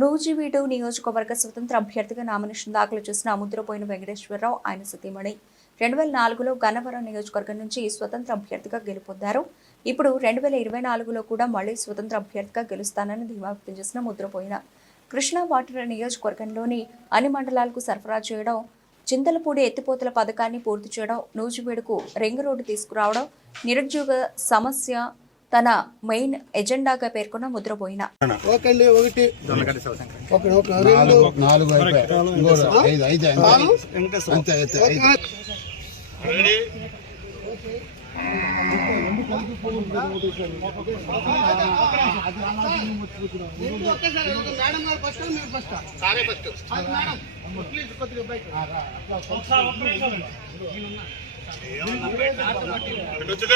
నూజివీడు నియోజకవర్గ స్వతంత్ర అభ్యర్థిగా నామినేషన్ దాఖలు చేసిన ముద్రపోయిన వెంకటేశ్వరరావు ఆయన సతీమణి. రెండు వేల నాలుగులో గన్నవరం నియోజకవర్గం నుంచి స్వతంత్ర అభ్యర్థిగా గెలుపొందారు. ఇప్పుడు రెండు వేల ఇరవై నాలుగులో కూడా మళ్ళీ స్వతంత్ర అభ్యర్థిగా గెలుస్తానని ధీమా వ్యక్తం చేసిన ముద్రపోయిన. కృష్ణా వాటర్ నియోజకవర్గంలోని అన్ని మండలాలకు సరఫరా చేయడం చింతలపూడి ఎత్తిపోతల పథకాన్ని పూర్తి చేయడం నూజివీడుకు రింగ్ రోడ్డు తీసుకురావడం నిరుద్యోగ సమస్య తన మెయిన్ ఎజెండాగా పేర్కొన్న ముద్రపోయిన.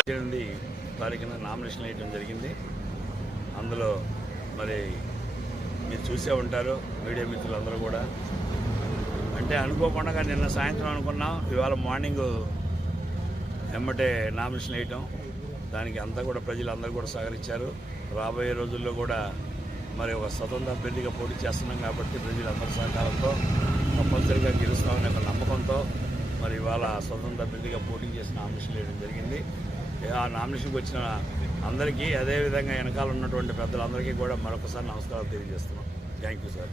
మేడం తారీఖున నామినేషన్ వేయడం జరిగింది. అందులో మరి మీరు చూసే ఉంటారు మీడియా మిత్రులందరూ కూడా. అంటే అనుకోకుండా నిన్న సాయంత్రం అనుకున్నాం ఇవాళ మార్నింగ్ ఎమ్మటే నామినేషన్ వేయటం. దానికి అంతా కూడా ప్రజలందరూ కూడా సహకరించారు. రాబోయే రోజుల్లో కూడా మరి ఒక స్వతంత్ర అభ్యర్థిగా పోటీ చేస్తున్నాం కాబట్టి ప్రజలందరి సహకారంతో కంపల్సరీగా గెలుస్తామనే ఒక నమ్మకంతో మరి ఇవాళ స్వతంత్ర అభ్యర్థిగా పోటీ చేసి నామినేషన్ వేయడం జరిగింది. ఆ నామినేషన్కి వచ్చిన అందరికీ అదేవిధంగా వెనకాల ఉన్నటువంటి పెద్దలందరికీ కూడా మరొకసారి నమస్కారాలు తెలియజేస్తున్నాం. Thank you sir.